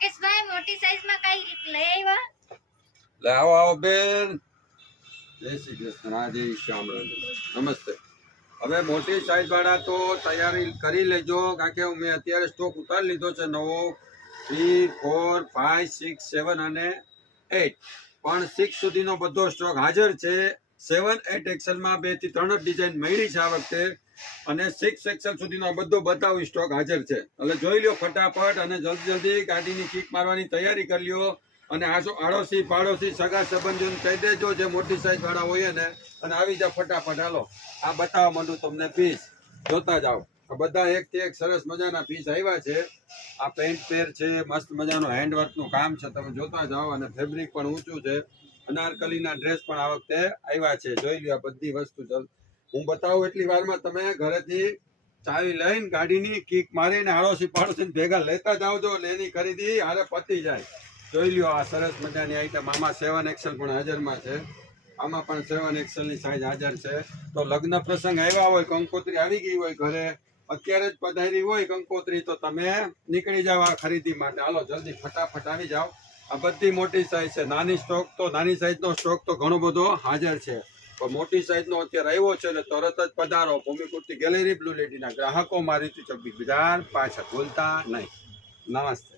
રાકેશભાઈ મોટી સાઈઝ માં કઈ લઈ આવ્યા? લે આવો આવો બેન. જય શ્રી કૃષ્ણ. હા જય શ્યામ. નમસ્તે. હવે મોટી સાઈઝ વાળા તો તૈયારી કરી લેજો, કારણ કે મેં અત્યારે સ્ટોક ઉતારી લીધો છે નવો 3, 4, 5, 6, 7 અને 8. પણ 6 સુધીનો બધો સ્ટોક હાજર છે. 7, 8 એક્સેલમાં 2 થી 3 જ ડિઝાઇન મળી છે આ વખતે, અને 6 એક્સેલ સુધીનો બધો બતાવી સ્ટોક હાજર છે. એટલે જોઈ લ્યો ફટાફટ, અને જલ્દી ગાડીની કિક મારવાની તૈયારી કરી લ્યો. અને આડોશી પાડોશી સગા સંબંધીઓને કહી દેજો જે મોટી સાઈઝ વાળા હોય ને, અને આવી જાવ ફટાફટ. હાલો આ બતાવવા માંડું તમને પીસ, જોતા જાઓ. આ બધા એકથી એક સરસ મજાના પીસ આવ્યા છે. આ પેન્ટ પેર છે, મસ્ત મજાનો હેન્ડવર્કનું કામ છે, તમે જોતા જાઓ. અને ફેબ્રિક પણ ઊંચું છે. અનારકલીના ડ્રેસ પણ આ વખતે આવ્યા છે. જોઈ લ્યો આ બધી વસ્તુ. હું બતાવું એટલી વારમાં તમે ઘરેથી ચાવી લઈને ગાડીની કિક મારીને આડોશી પાડોશી ભેગા લેતા જાવજો, એટલે એની ખરીદી હારે પતી જાય. જોઈ લ્યો આ સરસ મજાની આઈટમ. આમાં 7 એક્સેલ પણ હાજરમાં છે. આમાં પણ 7 એક્સેલની સાઈઝ હાજર છે. તો લગ્ન પ્રસંગ આવ્યા હોય, કંકોત્રી આવી ગઈ હોય ઘરે, અત્યારે જ પધારી હોય કંકોત્રી, તો તમે નીકળી જાવ આ ખરીદી માટે. હાલો જલ્દી ફટાફટ આવી જાઓ. આ બધી મોટી સાઈઝ છે. નાની સાઈઝનો સ્ટોક તો ઘણો બધો હાજર છે, પણ મોટી સાઈઝનો અત્યારે આવ્યો છે, એટલે તરત જ પધારો. ભૂમિકૃતિ ગેલેરી બ્લુ લેડીના ગ્રાહકો મારી ચબ્બી બજાર, પાછળ ભૂલતા નહીં. નમસ્તે.